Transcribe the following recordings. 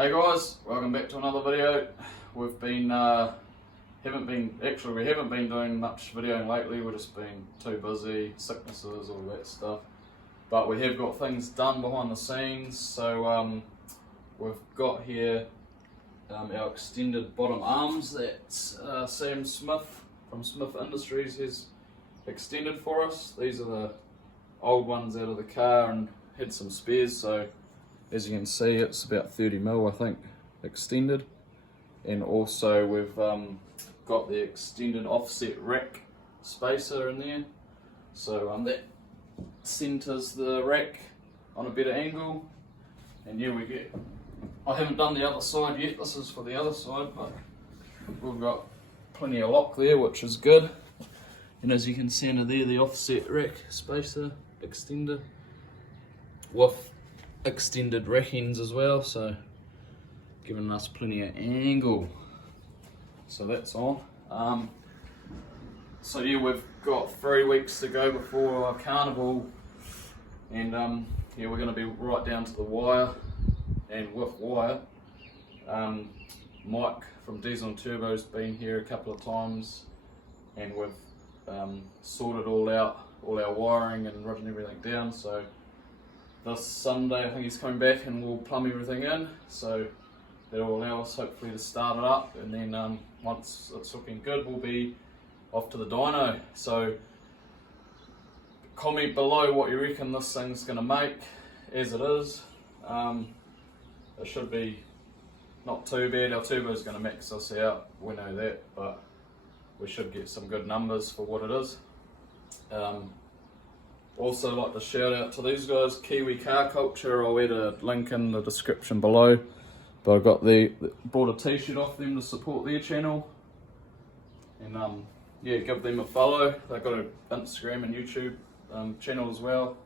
Hey guys, welcome back to another video. We've been we haven't been doing much videoing lately. We've just been too busy, sicknesses, all that stuff. But we have got things done behind the scenes. So we've got here our extended bottom arms that Sam Smith from Smith Industries has extended for us. These are the old ones out of the car and had some spares, so as you can see it's about 30mm I think extended. And also we've got the extended offset rack spacer in there, so that centers the rack on a better angle. And yeah, I haven't done the other side yet, this is for the other side, but we've got plenty of lock there, which is good. And as you can see under there, the offset rack spacer extender with extended rack ends as well, so giving us plenty of angle. So that's on. So yeah, we've got 3 weeks to go before our Carnival, and yeah, we're going to be right down to the wire. And with wire, Mike from Diesel and Turbo's been here a couple of times, and we've sorted all out, all our wiring and written everything down. So this Sunday I think he's coming back and we'll plumb everything in, so that'll allow us hopefully to start it up. And then once it's looking good, we'll be off to the dyno. So comment below what you reckon this thing's going to make as it is. It should be not too bad. Our turbo's going to max us out, we know that, but we should get some good numbers for what it is. Also like to shout out to these guys, Kiwi Car Culture. I'll add a link in the description below, but I got bought a t-shirt off them to support their channel, and yeah, give them a follow. They've got an Instagram and YouTube channel as well,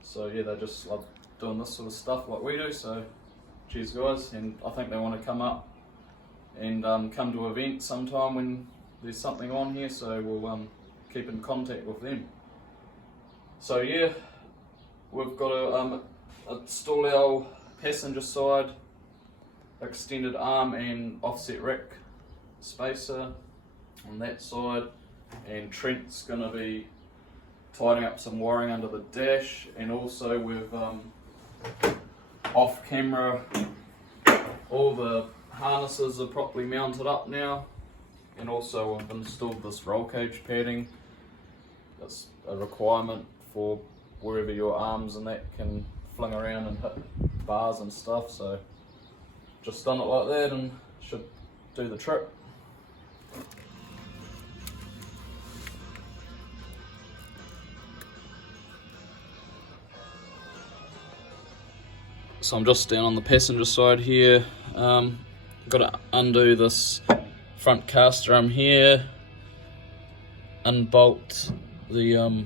so yeah, they just love doing this sort of stuff like we do. So cheers guys, and I think they want to come up and come to an event sometime when there's something on here, so we'll keep in contact with them. So yeah, we've got to install our passenger side extended arm and offset rack spacer on that side, and Trent's going to be tidying up some wiring under the dash. And also we've off camera, all the harnesses are properly mounted up now, and also I've installed this roll cage padding. That's a requirement for wherever your arms and that can fling around and hit bars and stuff, so just done it like that and should do the trick. So I'm just down on the passenger side here. Got to undo this front caster arm here, unbolt the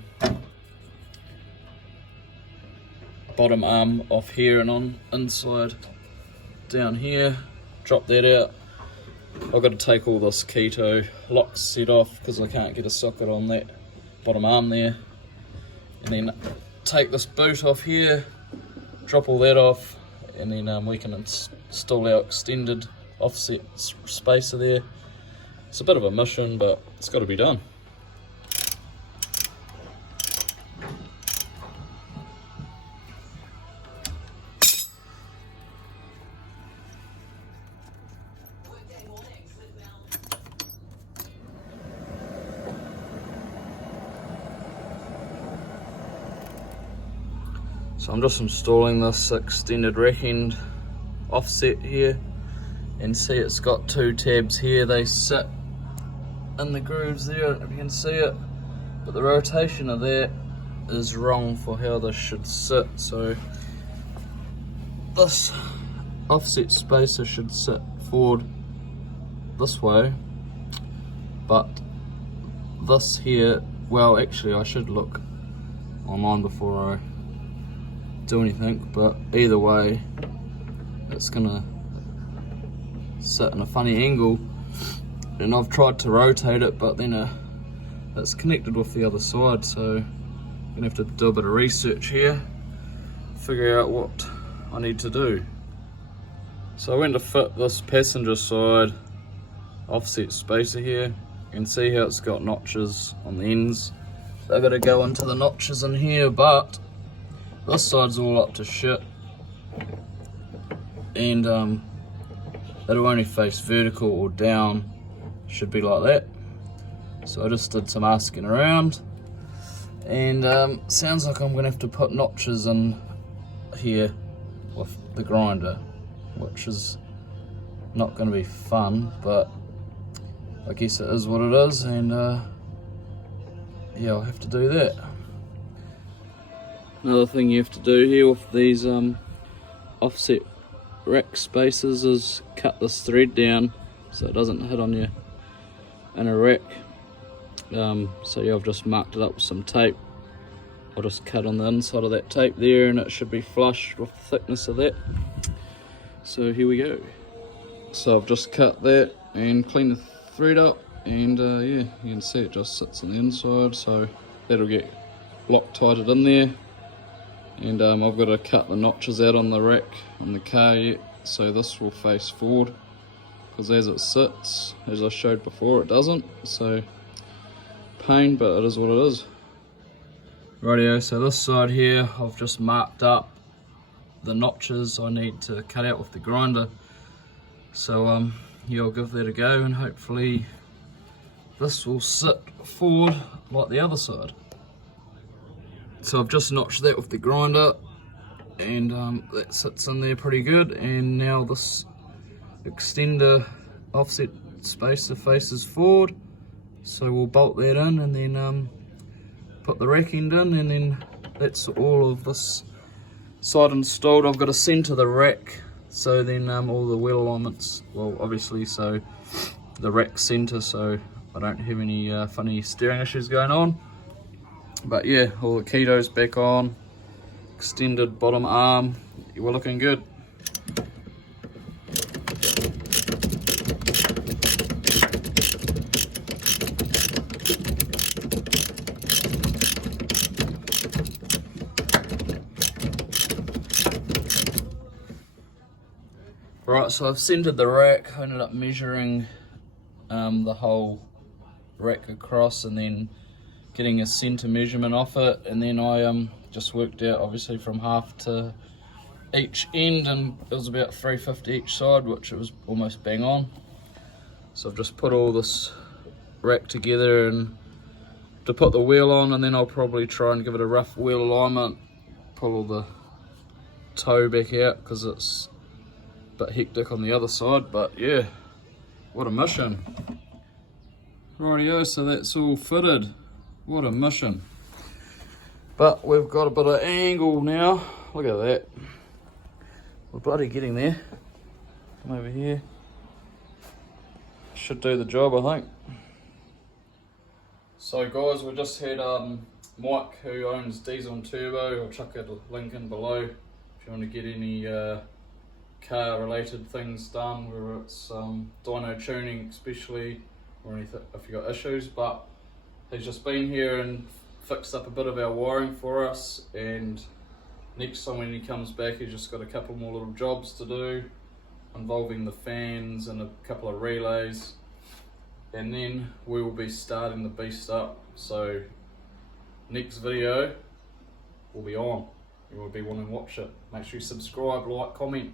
bottom arm off here and on inside down here, drop that out. I've got to take all this keto lock set off because I can't get a socket on that bottom arm there, and then take this boot off here, drop all that off, and then we can install our extended offset spacer there. It's a bit of a mission, but it's got to be done. So I'm just installing this extended rack end offset here, and see it's got 2 tabs here. They sit in the grooves there, if you can see it, but the rotation of that is wrong for how this should sit. So this offset spacer should sit forward this way, but this here, well actually I should look online before I do anything, but either way it's gonna sit in a funny angle, and I've tried to rotate it, but then it's connected with the other side, so I'm gonna have to do a bit of research here, figure out what I need to do. So I went to fit this passenger side offset spacer here. You can see how it's got notches on the ends. They've got to go into the notches in here, but this side's all up to shit. And it'll only face vertical or down, should be like that. So I just did some asking around, and sounds like I'm gonna have to put notches in here with the grinder, which is not gonna be fun, but I guess it is what it is, and yeah, I'll have to do that. Another thing you have to do here with these offset rack spacers is cut this thread down so it doesn't hit on you in a rack. So yeah, I've just marked it up with some tape. I'll just cut on the inside of that tape there, and it should be flush with the thickness of that. So here we go. So I've just cut that and cleaned the thread up, and yeah, you can see it just sits on the inside, so that'll get Loctited in there. And I've got to cut the notches out on the rack on the car yet, so this will face forward, because as it sits, as I showed before, it doesn't. So pain, but it is what it is. Rightio, so this side here, I've just marked up the notches I need to cut out with the grinder. So yeah, I'll give that a go, and hopefully this will sit forward like the other side. So I've just notched that with the grinder, and that sits in there pretty good. And now this extender offset spacer faces forward, so we'll bolt that in and then put the rack end in, and then that's all of this side installed. I've got to center the rack, so then all the wheel alignments, well obviously, so the rack center, so I don't have any funny steering issues going on. But yeah, all the keto's back on, extended bottom arm, we're looking good. Right, so I've centered the rack. I ended up measuring the whole rack across, and then getting a center measurement off it, and then I just worked out obviously from half to each end, and it was about 350 each side, which it was almost bang on. So I've just put all this rack together and to put the wheel on, and then I'll probably try and give it a rough wheel alignment, pull all the toe back out because it's a bit hectic on the other side. But yeah, what a mission. Rightio, so that's all fitted. What a mission. But we've got a bit of angle now. Look at that. We're bloody getting there. Come over here. Should do the job, I think. So guys, we just had Mike, who owns Diesel and Turbo. I'll chuck a link in below if you want to get any car related things done, whether it's dyno tuning especially, or anything if you got issues. But he's just been here and fixed up a bit of our wiring for us, and next time when he comes back he's just got a couple more little jobs to do involving the fans and a couple of relays, and then we will be starting the beast up. So next video will be on, you will be wanting to watch it. Make sure you subscribe, like, comment.